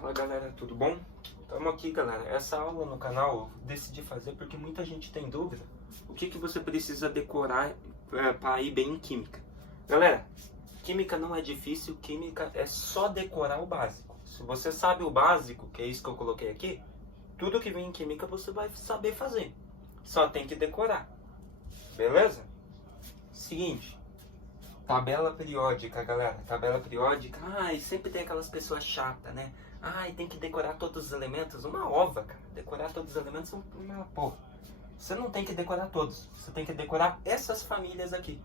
Fala galera, tudo bom? Estamos aqui galera, essa aula no canal eu decidi fazer porque muita gente tem dúvida o que você precisa decorar para ir bem em química. Galera, química não é difícil, química é só decorar o básico. Se você sabe o básico, que é isso que eu coloquei aqui, tudo que vem em química você vai saber fazer, só tem que decorar, beleza? Seguinte, tabela periódica, galera. Tabela periódica, sempre tem aquelas pessoas chatas, né? Tem que decorar todos os elementos. Uma ova, cara. Decorar todos os elementos é uma porra. Você não tem que decorar todos. Você tem que decorar essas famílias aqui.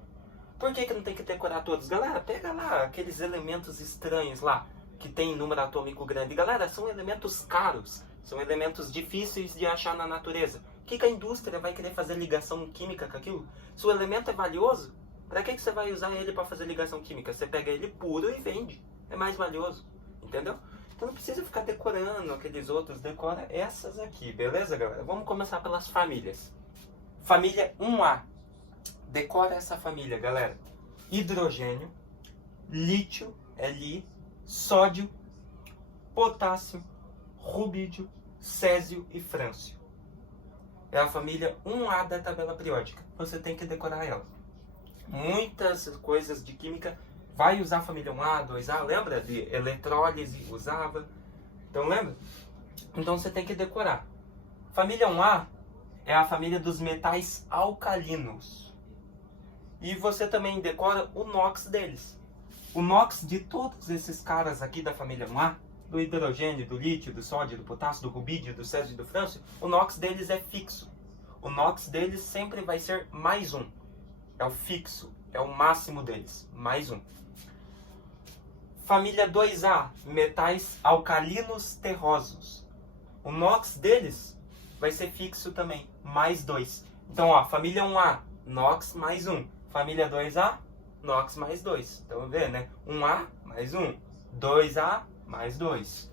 Por que não tem que decorar todos? Galera, pega lá aqueles elementos estranhos lá, que tem número atômico grande. Galera, são elementos caros. São elementos difíceis de achar na natureza. O que a indústria vai querer fazer ligação química com aquilo? Se o elemento é valioso, para que você vai usar ele para fazer ligação química? Você pega ele puro e vende. É mais valioso. Entendeu? Então não precisa ficar decorando aqueles outros. Decora essas aqui. Beleza, galera? Vamos começar pelas famílias. Família 1A. Decora essa família, galera. Hidrogênio, lítio, Li, sódio, potássio, rubídio, césio e frâncio. É a família 1A da tabela periódica. Você tem que decorar ela. Muitas coisas de química vai usar a família 1A, 2A, lembra? De eletrólise usava. Então lembra? Então você tem que decorar. Família 1A é a família dos metais alcalinos. E você também decora o NOx deles. O NOx de todos esses caras aqui da família 1A, do hidrogênio, do lítio, do sódio, do potássio, do rubídio, do césio e do frâncio, o NOx deles é fixo. O NOx deles sempre vai ser mais um. É o fixo, é o máximo deles, mais um. Família 2A, metais alcalinos terrosos. O NOx deles vai ser fixo também, mais 2. Então, ó, família 1A, NOx mais 1. Família 2A, NOx mais 2. Então, vê, né? 1A mais 1. 2A mais 2.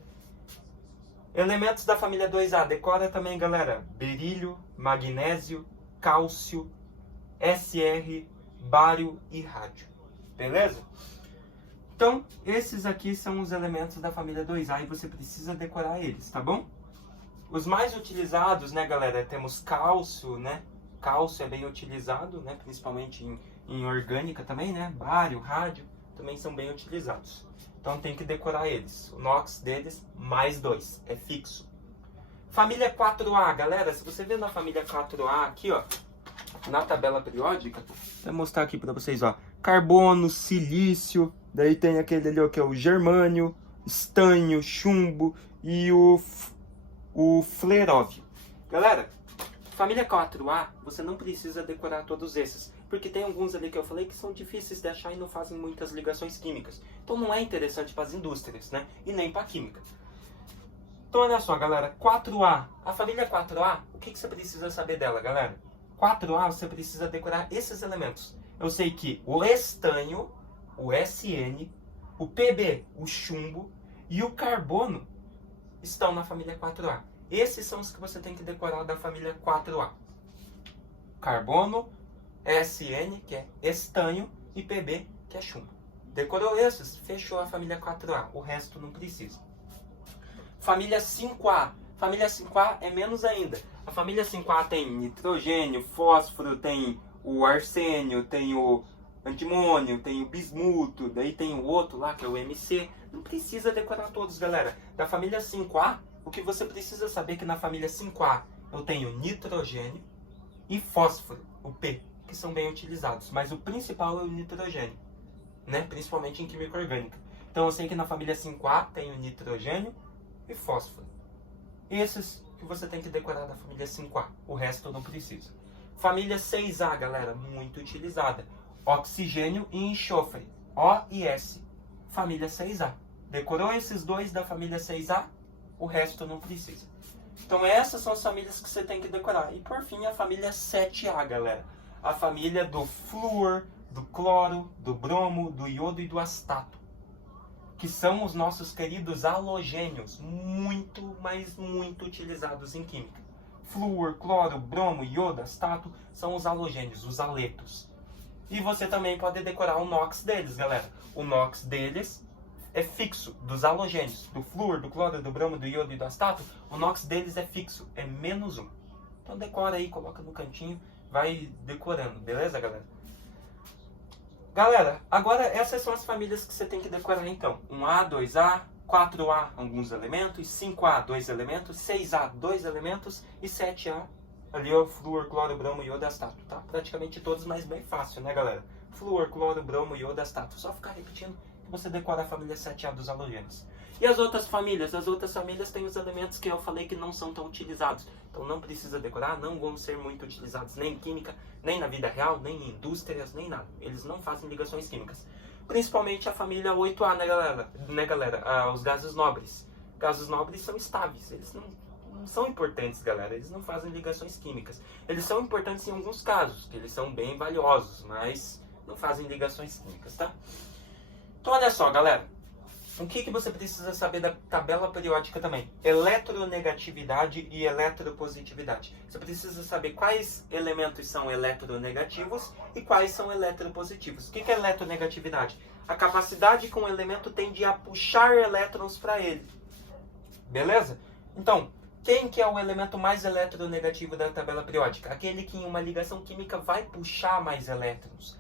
Elementos da família 2A, decora também, galera. Berílio, magnésio, cálcio, SR, bário e rádio. Beleza? Então, esses aqui são os elementos da família 2A e você precisa decorar eles, tá bom? Os mais utilizados, né, galera, temos cálcio, né? Cálcio é bem utilizado, né, principalmente em orgânica também, né? Bário, rádio, também são bem utilizados. Então tem que decorar eles. O NOx deles, mais 2, é fixo. Família 4A, galera, se você ver na família 4A aqui, ó, na tabela periódica, vou mostrar aqui para vocês, ó, carbono, silício, daí tem aquele ali, ó, que é o germânio, estânio, chumbo e o fleróvio. Galera, família 4A, você não precisa decorar todos esses, porque tem alguns ali que eu falei que são difíceis de achar e não fazem muitas ligações químicas. Então não é interessante para as indústrias, né? E nem para a química. Então olha só, galera, 4A. A família 4A, o que você precisa saber dela, galera? 4A, você precisa decorar esses elementos. Eu sei que o estânio, o SN, o PB, o chumbo e o carbono estão na família 4A. Esses são os que você tem que decorar da família 4A. Carbono, SN, que é estânio, e PB, que é chumbo. Decorou esses? Fechou a família 4A. O resto não precisa. Família 5A. Família 5A é menos ainda. A família 5A tem nitrogênio, fósforo, tem o arsênio, tem o antimônio, tem o bismuto, daí tem o outro lá que é o MC. Não precisa decorar todos, galera. Da família 5A, o que você precisa saber é que na família 5A eu tenho nitrogênio e fósforo, o P, que são bem utilizados. Mas o principal é o nitrogênio, né? Principalmente em química orgânica. Então eu sei que na família 5A tem o nitrogênio e fósforo. Esses que você tem que decorar da família 5A. O resto não precisa. Família 6A, galera, muito utilizada. Oxigênio e enxofre. O e S. Família 6A. Decorou esses dois da família 6A? O resto não precisa. Então essas são as famílias que você tem que decorar. E por fim a família 7A, galera. A família do flúor, do cloro, do bromo, do iodo e do astato. Que são os nossos queridos halogênios, muito, mas muito utilizados em química. Flúor, cloro, bromo, iodo, astato são os halogênios, os haletos. E você também pode decorar o NOx deles, galera. O NOx deles é fixo dos halogênios, do flúor, do cloro, do bromo, do iodo e do astato, o NOx deles é fixo, é -1. Então decora aí, coloca no cantinho, vai decorando, beleza, galera? Galera, agora essas são as famílias que você tem que decorar então. 1A, 2A, 4A, alguns elementos, 5A, 2 elementos, 6A, 2 elementos e 7A, ali o flúor, cloro, bromo, iodo, astato, tá? Praticamente todos, mas bem fácil, né, galera? Flúor, cloro, bromo, iodo, astato. Só ficar repetindo que você decora a família 7A dos halogênios. E as outras famílias? As outras famílias têm os elementos que eu falei que não são tão utilizados. Então não precisa decorar, não vão ser muito utilizados nem em química, nem na vida real, nem em indústrias, nem nada. Eles não fazem ligações químicas. Principalmente a família 8A, né, galera? Os gases nobres. Gases nobres são estáveis, eles não são importantes, galera. Eles não fazem ligações químicas. Eles são importantes em alguns casos, que eles são bem valiosos, mas não fazem ligações químicas, tá? Então olha só, galera. O que você precisa saber da tabela periódica também? Eletronegatividade e eletropositividade. Você precisa saber quais elementos são eletronegativos e quais são eletropositivos. O que é eletronegatividade? A capacidade que um elemento tem de puxar elétrons para ele. Beleza? Então, quem que é o elemento mais eletronegativo da tabela periódica? Aquele que em uma ligação química vai puxar mais elétrons.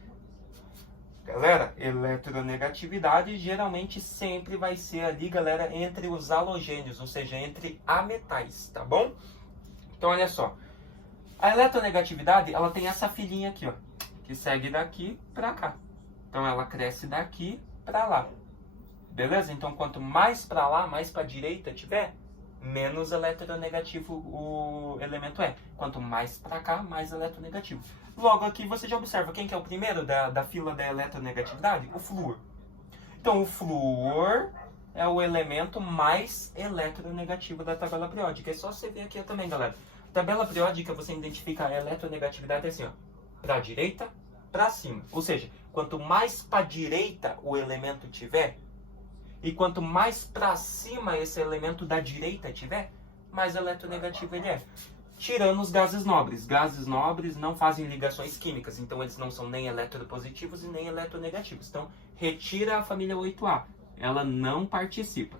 Galera, eletronegatividade geralmente sempre vai ser ali, galera, entre os halogênios, ou seja, entre ametais, tá bom? Então, olha só. A eletronegatividade, ela tem essa filinha aqui, ó, que segue daqui para cá. Então, ela cresce daqui para lá. Beleza? Então, quanto mais para lá, mais para a direita tiver, menos eletronegativo o elemento é. Quanto mais para cá, mais eletronegativo. Logo aqui você já observa quem que é o primeiro da fila da eletronegatividade? O flúor. Então o flúor é o elemento mais eletronegativo da tabela periódica. É só você ver aqui também, galera. Tabela periódica você identifica a eletronegatividade assim, ó, para a direita, para cima. Ou seja, quanto mais para a direita o elemento tiver, e quanto mais para cima esse elemento da direita tiver, mais eletronegativo ele é. Tirando os gases nobres. Gases nobres não fazem ligações químicas, então eles não são nem eletropositivos e nem eletronegativos. Então, retira a família 8A. Ela não participa.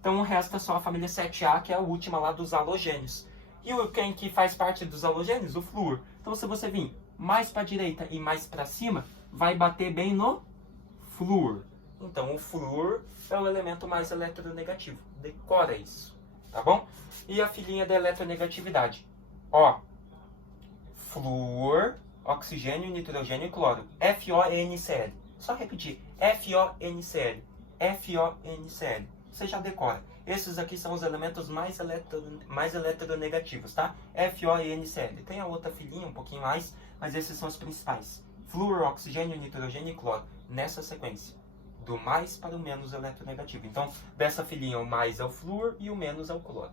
Então, resta só a família 7A, que é a última lá dos halogênios. E quem que faz parte dos halogênios? O flúor. Então, se você vir mais para a direita e mais para cima, vai bater bem no flúor. Então, o flúor é o elemento mais eletronegativo. Decora isso. Tá bom? E a filinha da eletronegatividade. Ó, flúor, oxigênio, nitrogênio e cloro. FONCl. Só repetir. FONCl. FONCl. Você já decora. Esses aqui são os elementos mais eletronegativos, tá? FONCl. Tem a outra filinha, um pouquinho mais, mas esses são os principais. Flúor, oxigênio, nitrogênio e cloro. Nessa sequência. Do mais para o menos eletronegativo. Então, dessa filinha, o mais é o flúor e o menos é o cloro.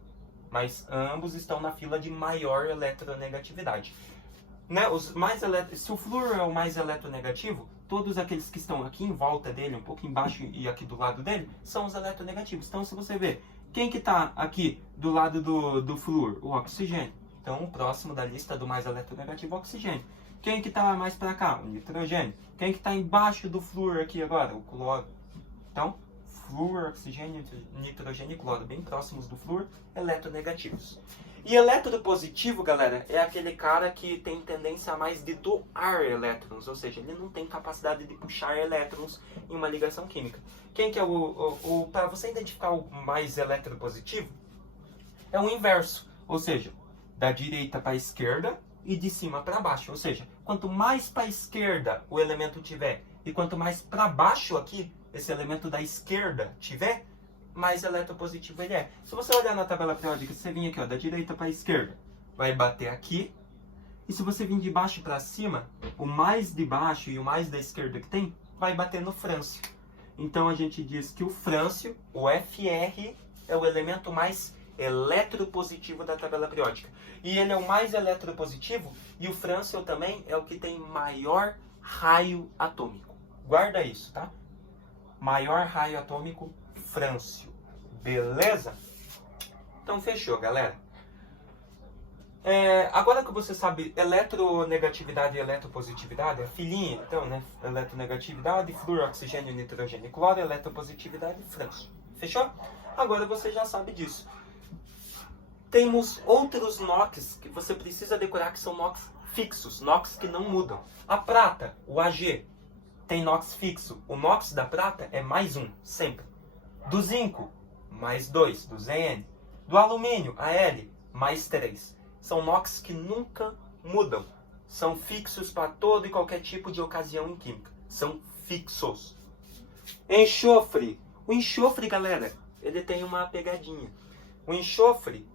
Mas ambos estão na fila de maior eletronegatividade. Né? Se o flúor é o mais eletronegativo, todos aqueles que estão aqui em volta dele, um pouco embaixo e aqui do lado dele, são os eletronegativos. Então, se você ver, quem que está aqui do lado do flúor? O oxigênio. Então, o próximo da lista do mais eletronegativo é o oxigênio. Quem que está mais para cá? O nitrogênio. Quem que está embaixo do flúor aqui agora? O cloro. Então, flúor, oxigênio, nitrogênio e cloro, bem próximos do flúor, eletronegativos. E eletropositivo, galera, é aquele cara que tem tendência a mais de doar elétrons, ou seja, ele não tem capacidade de puxar elétrons em uma ligação química. Quem que é para você identificar o mais eletropositivo, é o inverso, ou seja, da direita para a esquerda, e de cima para baixo, ou seja, quanto mais para a esquerda o elemento tiver e quanto mais para baixo aqui esse elemento da esquerda tiver, mais eletropositivo ele é. Se você olhar na tabela periódica, se você vir aqui, ó, da direita para a esquerda, vai bater aqui. E se você vir de baixo para cima, o mais de baixo e o mais da esquerda que tem, vai bater no frâncio. Então a gente diz que o frâncio, o Fr, é o elemento mais eletropositivo da tabela periódica. E ele é o mais eletropositivo e o frâncio também é o que tem maior raio atômico. Guarda isso, tá? Maior raio atômico, frâncio. Beleza? Então fechou, galera. Agora que você sabe eletronegatividade e eletropositividade, a filhinha, então, né? Eletronegatividade, flúor, oxigênio, nitrogênio e cloro, eletropositividade, frâncio. Fechou? Agora você já sabe disso. Temos outros NOx que você precisa decorar, que são NOx fixos, NOx que não mudam. A prata, o Ag, tem NOx fixo. O NOx da prata é mais 1, sempre. Do zinco, mais 2, do Zn. Do alumínio, Al, mais 3. São NOx que nunca mudam. São fixos para todo e qualquer tipo de ocasião em química. São fixos. Enxofre. O enxofre, galera, ele tem uma pegadinha. O enxofre,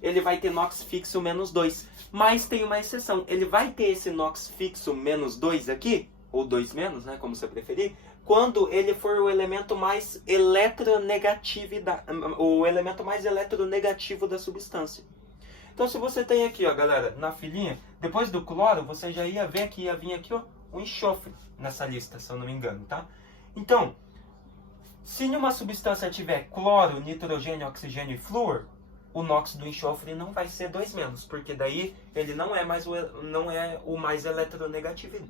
ele vai ter NOx fixo menos 2. Mas tem uma exceção. Ele vai ter esse NOx fixo menos 2 aqui, ou 2 menos, né, como você preferir, quando ele for o elemento mais eletronegativo da substância. Então, se você tem aqui, ó, galera, na filinha, depois do cloro, você já ia ver que ia vir aqui, ó, o enxofre nessa lista, se eu não me engano, tá? Então, se numa substância tiver cloro, nitrogênio, oxigênio e flúor, o NOx do enxofre não vai ser 2 menos, porque daí ele não é o mais eletronegativo.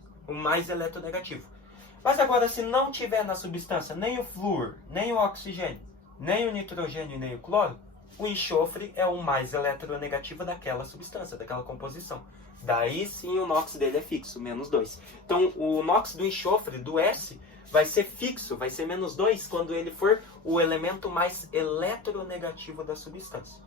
Mas agora, se não tiver na substância nem o flúor, nem o oxigênio, nem o nitrogênio, nem o cloro, o enxofre é o mais eletronegativo daquela substância, daquela composição. Daí sim o NOx dele é fixo, menos 2. Então o NOx do enxofre, do S, vai ser fixo, vai ser menos 2 quando ele for o elemento mais eletronegativo da substância.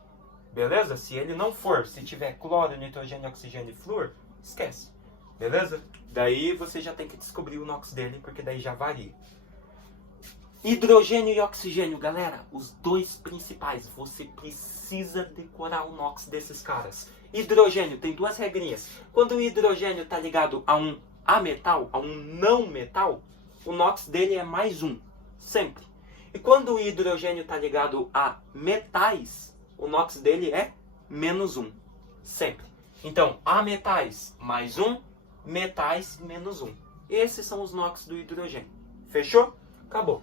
Beleza? Se ele não for, se tiver cloro, nitrogênio, oxigênio e flúor, esquece. Beleza? Daí você já tem que descobrir o NOx dele, porque daí já varia. Hidrogênio e oxigênio, galera, os dois principais. Você precisa decorar o NOx desses caras. Hidrogênio tem 2 regrinhas. Quando o hidrogênio está ligado a um ametal, a um não metal, o NOx dele é mais 1, sempre. E quando o hidrogênio está ligado a metais, o NOx dele é menos 1, sempre. Então, ametais mais 1, metais menos 1. Esses são os NOx do hidrogênio. Fechou? Acabou.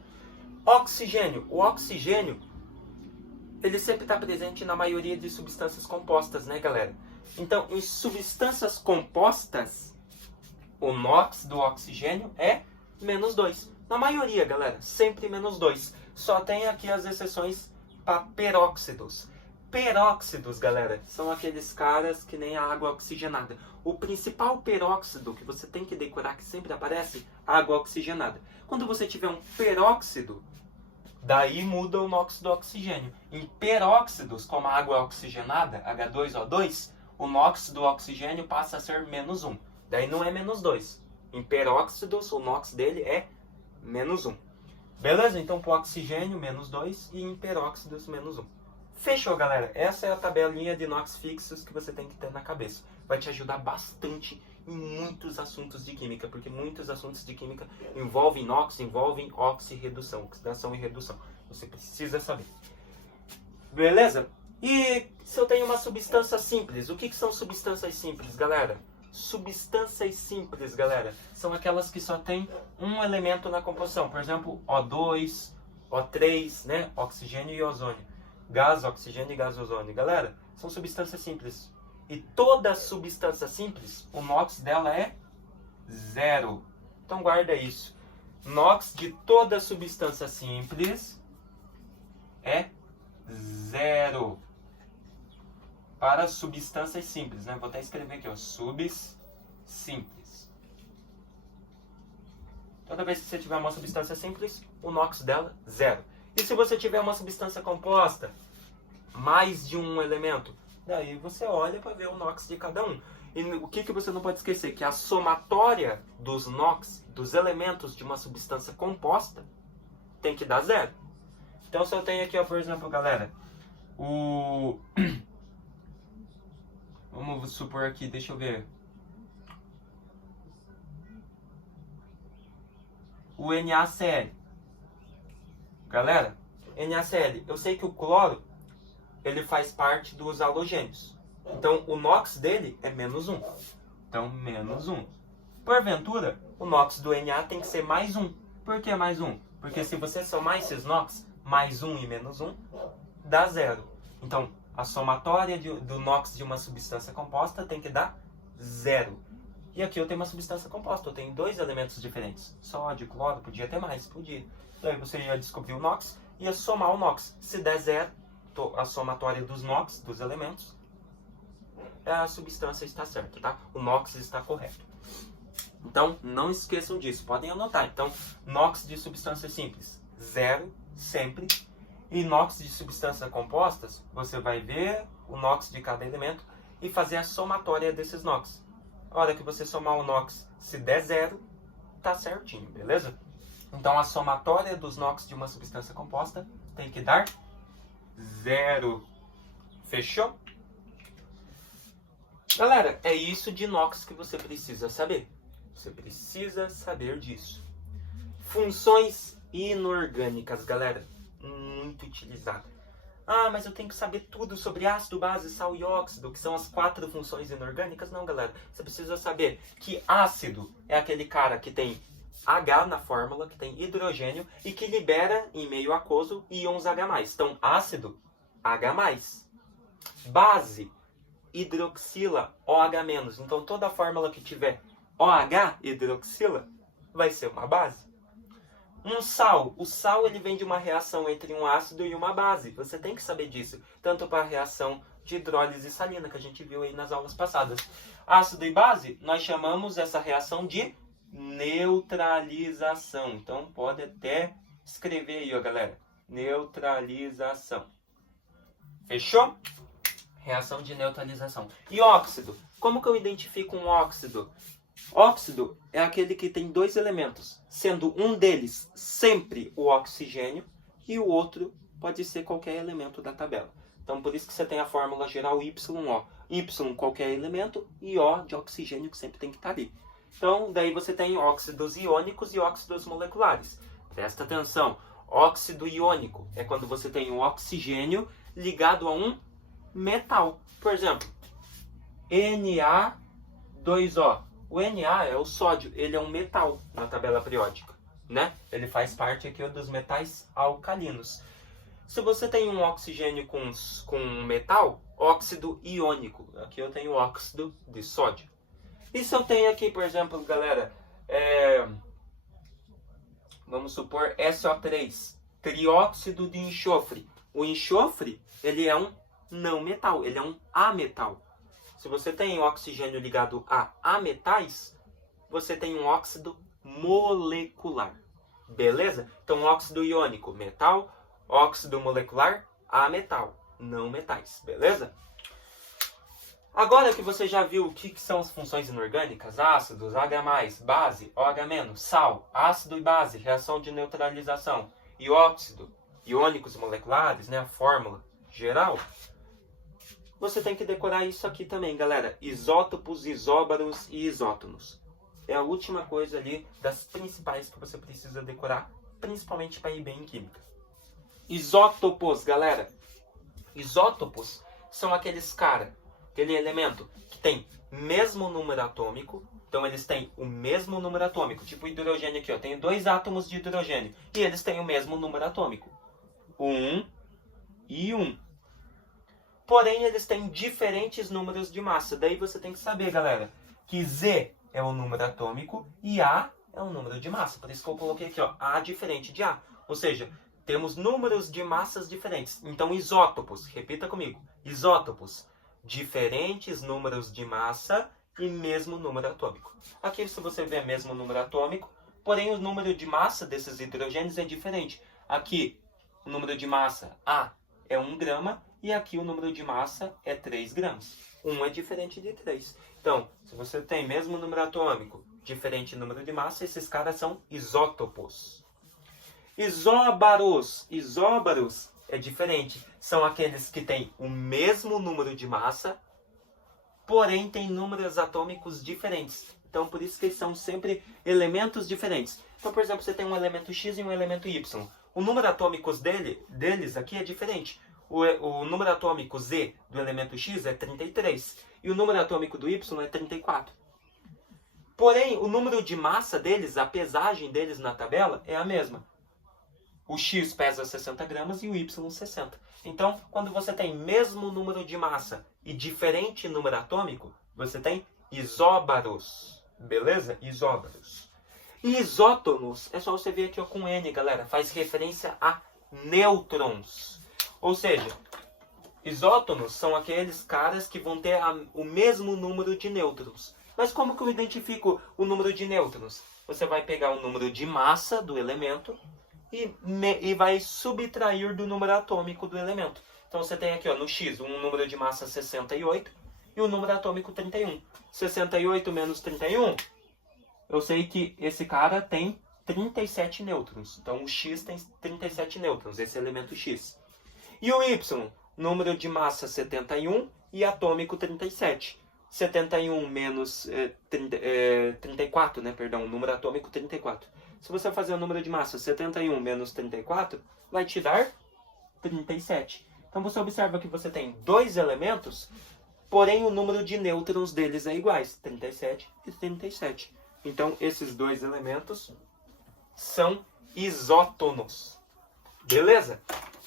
Oxigênio. O oxigênio, ele sempre está presente na maioria de substâncias compostas, né, galera? Então, em substâncias compostas, o NOx do oxigênio é menos 2. Na maioria, galera, sempre menos 2. Só tem aqui as exceções para peróxidos. Peróxidos, galera, são aqueles caras que nem a água oxigenada. O principal peróxido que você tem que decorar, que sempre aparece, água oxigenada. Quando você tiver um peróxido, daí muda o NOx do oxigênio. Em peróxidos, como a água oxigenada, H2O2, o NOx do oxigênio passa a ser menos 1. Daí não é menos 2. Em peróxidos, o NOx dele é menos 1. Beleza? Então, para o oxigênio, menos 2. E em peróxidos, menos 1. Fechou, galera? Essa é a tabelinha de NOx fixos que você tem que ter na cabeça. Vai te ajudar bastante em muitos assuntos de química, porque muitos assuntos de química envolvem NOx, envolvem oxirredução, oxidação e redução. Você precisa saber. Beleza? E se eu tenho uma substância simples, o que são substâncias simples, galera? Substâncias simples, galera, são aquelas que só tem um elemento na composição. Por exemplo, O2, O3, né? Oxigênio e ozônio. Gás, oxigênio e gás ozônio. Galera, são substâncias simples. E toda substância simples, o NOx dela é 0. Então guarda isso. NOx de toda substância simples é 0. Para substâncias simples, né? Vou até escrever aqui, ó. Simples. Toda vez que você tiver uma substância simples, o NOx dela, 0. E se você tiver uma substância composta, mais de um elemento, daí você olha para ver o NOx de cada um. E o que você não pode esquecer? Que a somatória dos NOx, dos elementos de uma substância composta, tem que dar 0. Então, se eu tenho aqui, ó, por exemplo, galera, vamos supor aqui, deixa eu ver. O NaCl. Galera, NaCl, eu sei que o cloro, ele faz parte dos halogênios. Então, o NOx dele é menos 1. Então, menos 1. Porventura, o NOx do Na tem que ser mais 1. Por que mais 1? Porque se você somar esses NOx, mais 1 e menos 1, dá 0. Então, A somatória do NOx de uma substância composta tem que dar 0. E aqui eu tenho uma substância composta, eu tenho 2 elementos diferentes. Sódio, cloro, podia ter mais, podia. Daí você ia descobrir o NOx, ia somar o NOx. Se der 0, a somatória dos NOx, dos elementos, a substância está certa, tá? O NOx está correto. Então, não esqueçam disso, podem anotar. Então, NOx de substâncias simples, 0, sempre. E NOx de substâncias compostas, você vai ver o NOx de cada elemento e fazer a somatória desses NOx. A hora que você somar o NOx, se der 0, tá certinho, beleza? Então, a somatória dos NOx de uma substância composta tem que dar 0. Fechou? Galera, é isso de NOx que você precisa saber. Você precisa saber disso. Funções inorgânicas, galera. Muito utilizada. Ah, mas eu tenho que saber tudo sobre ácido, base, sal e óxido, que são as 4 funções inorgânicas? Não, galera. Você precisa saber que ácido é aquele cara que tem H na fórmula, que tem hidrogênio e que libera em meio aquoso íons H+. Então, ácido, H+. Base, hidroxila, OH-. Então, toda fórmula que tiver OH, hidroxila, vai ser uma base. Um sal. O sal ele vem de uma reação entre um ácido e uma base. Você tem que saber disso. Tanto para a reação de hidrólise salina, que a gente viu aí nas aulas passadas. Ácido e base, nós chamamos essa reação de neutralização. Então, pode até escrever aí, ó, galera. Neutralização. Fechou? Reação de neutralização. E óxido. Como que eu identifico um óxido? Óxido é aquele que tem 2 elementos, sendo um deles sempre o oxigênio e o outro pode ser qualquer elemento da tabela. Então, por isso que você tem a fórmula geral YO. Y, qualquer elemento, e O de oxigênio, que sempre tem que estar ali. Então, daí você tem óxidos iônicos e óxidos moleculares. Presta atenção, óxido iônico é quando você tem o oxigênio ligado a um metal. Por exemplo, Na2O. O Na é o sódio, ele é um metal na tabela periódica, né? Ele faz parte aqui dos metais alcalinos. Se você tem um oxigênio com um metal, óxido iônico. Aqui eu tenho óxido de sódio. E se eu tenho aqui, por exemplo, galera, vamos supor SO3, trióxido de enxofre. O enxofre, ele é um não metal, ele é um ametal. Se você tem oxigênio ligado a ametais, você tem um óxido molecular. Beleza? Então, óxido iônico, metal. Óxido molecular, ametal. Não metais. Beleza? Agora que você já viu o que são as funções inorgânicas, ácidos, H+, base, OH-, sal, ácido e base, reação de neutralização, e óxido, iônicos e moleculares, né, a fórmula geral, você tem que decorar isso aqui também, galera. Isótopos, isóbaros e isótonos. É a última coisa ali das principais que você precisa decorar, principalmente para ir bem em química. Isótopos, galera. Isótopos são aquele elemento que tem mesmo número atômico. Então eles têm o mesmo número atômico. Tipo o hidrogênio aqui, ó. Tem 2 átomos de hidrogênio. E eles têm o mesmo número atômico. 1 e 1. Porém, eles têm diferentes números de massa. Daí você tem que saber, galera, que Z é o número atômico e A é o número de massa. Por isso que eu coloquei aqui, ó, A diferente de A. Ou seja, temos números de massas diferentes. Então, isótopos, repita comigo. Isótopos, diferentes números de massa e mesmo número atômico. Aqui, se você vê mesmo número atômico, porém o número de massa desses hidrogênios é diferente. Aqui, o número de massa A é 1 grama. E aqui o número de massa é 3 gramas. 1 é diferente de 3. Então, se você tem mesmo número atômico, diferente número de massa, esses caras são isótopos. Isóbaros. Isóbaros é diferente. São aqueles que têm o mesmo número de massa, porém têm números atômicos diferentes. Então, por isso que eles são sempre elementos diferentes. Então, por exemplo, você tem um elemento X e um elemento Y. O número atômico deles aqui é diferente. O número atômico Z do elemento X é 33 e o número atômico do Y é 34. Porém, o número de massa deles, a pesagem deles na tabela é a mesma. O X pesa 60 gramas e o Y 60. Então, quando você tem mesmo número de massa e diferente número atômico, você tem isóbaros. Beleza? Isóbaros. E isótonos, é só você ver aqui ó, com N, galera. Faz referência a nêutrons. Ou seja, isótonos são aqueles caras que vão ter o mesmo número de nêutrons. Mas como que eu identifico o número de nêutrons? Você vai pegar o número de massa do elemento e vai subtrair do número atômico do elemento. Então você tem aqui ó, no X um número de massa 68 e o número atômico 31. 68 menos 31, eu sei que esse cara tem 37 nêutrons. Então o X tem 37 nêutrons, esse elemento X. E o Y, número de massa 71 e atômico 37. 71 menos 34, né? Perdão, número atômico 34. Se você fazer o número de massa 71 menos 34, vai te dar 37. Então você observa que você tem dois elementos, porém o número de nêutrons deles é iguais, 37 e 37. Então esses dois elementos são isótonos. Beleza?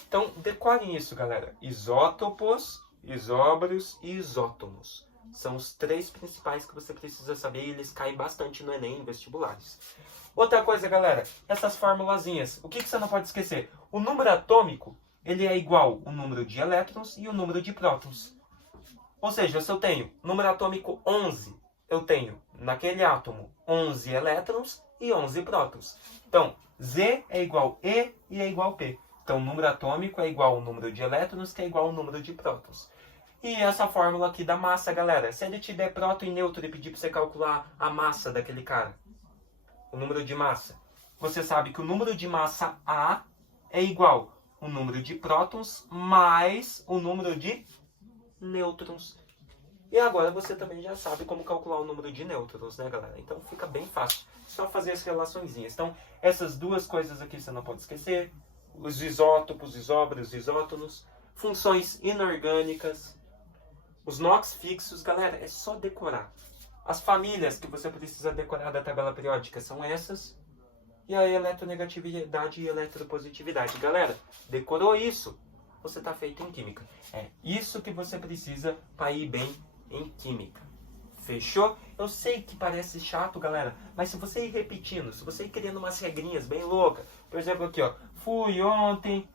Então decorem isso, galera. Isótopos, isóbaros e isótonos. São os três principais que você precisa saber e eles caem bastante no Enem em vestibulares. Outra coisa, galera, essas formulazinhas. O que você não pode esquecer? O número atômico, ele é igual o número de elétrons e o número de prótons. Ou seja, se eu tenho número atômico 11, eu tenho naquele átomo 11 elétrons e 11 prótons. Então, Z é igual E e é igual P. Então, o número atômico é igual ao número de elétrons, que é igual ao número de prótons. E essa fórmula aqui da massa, galera. Se ele te der próton e nêutron e pedir para você calcular a massa daquele cara, o número de massa, você sabe que o número de massa A é igual ao número de prótons mais o número de nêutrons. E agora você também já sabe como calcular o número de nêutrons, né, galera? Então fica bem fácil. Só fazer as relaçõezinhas. Então, essas duas coisas aqui você não pode esquecer. Os isótopos, isóbaros, isótonos. Funções inorgânicas. Os NOx fixos, galera, é só decorar. As famílias que você precisa decorar da tabela periódica são essas. E a eletronegatividade e eletropositividade. Galera, decorou isso, você está feito em química. É isso que você precisa para ir bem em química. Fechou? Eu sei que parece chato, galera, mas se você ir repetindo, se você ir criando umas regrinhas bem loucas, por exemplo aqui, ó, fui ontem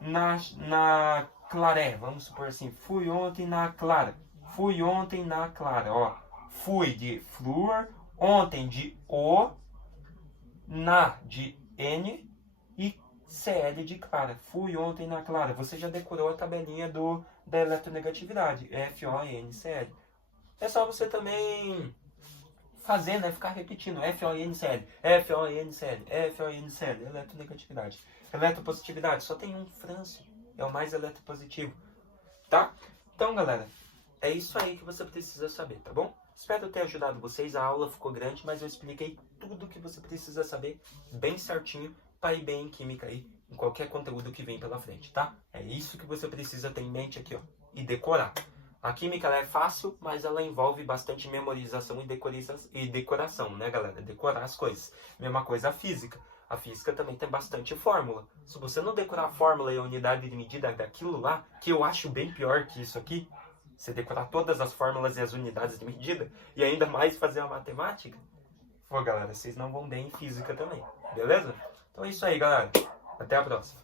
na Claré, vamos supor assim, fui ontem na Clara, fui ontem na Clara, ó, fui de flúor, ontem de O, na de N e Cl de Clara. Fui ontem na Clara. Você já decorou a tabelinha da eletronegatividade, FONCl. É só você também fazer, né, ficar repetindo, FONCl, FONCl, FONCl, eletronegatividade. Eletropositividade, só tem um Frâncio, é o mais eletropositivo, tá? Então, galera, é isso aí que você precisa saber, tá bom? Espero ter ajudado vocês, a aula ficou grande, mas eu expliquei tudo que você precisa saber bem certinho para ir bem em química aí, em qualquer conteúdo que vem pela frente, tá? É isso que você precisa ter em mente aqui, ó, e decorar. A química ela é fácil, mas ela envolve bastante memorização e decoração, né, galera? Decorar as coisas. Mesma coisa a física. A física também tem bastante fórmula. Se você não decorar a fórmula e a unidade de medida daquilo lá, que eu acho bem pior que isso aqui, você decorar todas as fórmulas e as unidades de medida, e ainda mais fazer a matemática, pô, galera, vocês não vão bem em física também, beleza? Então é isso aí, galera. Até a próxima.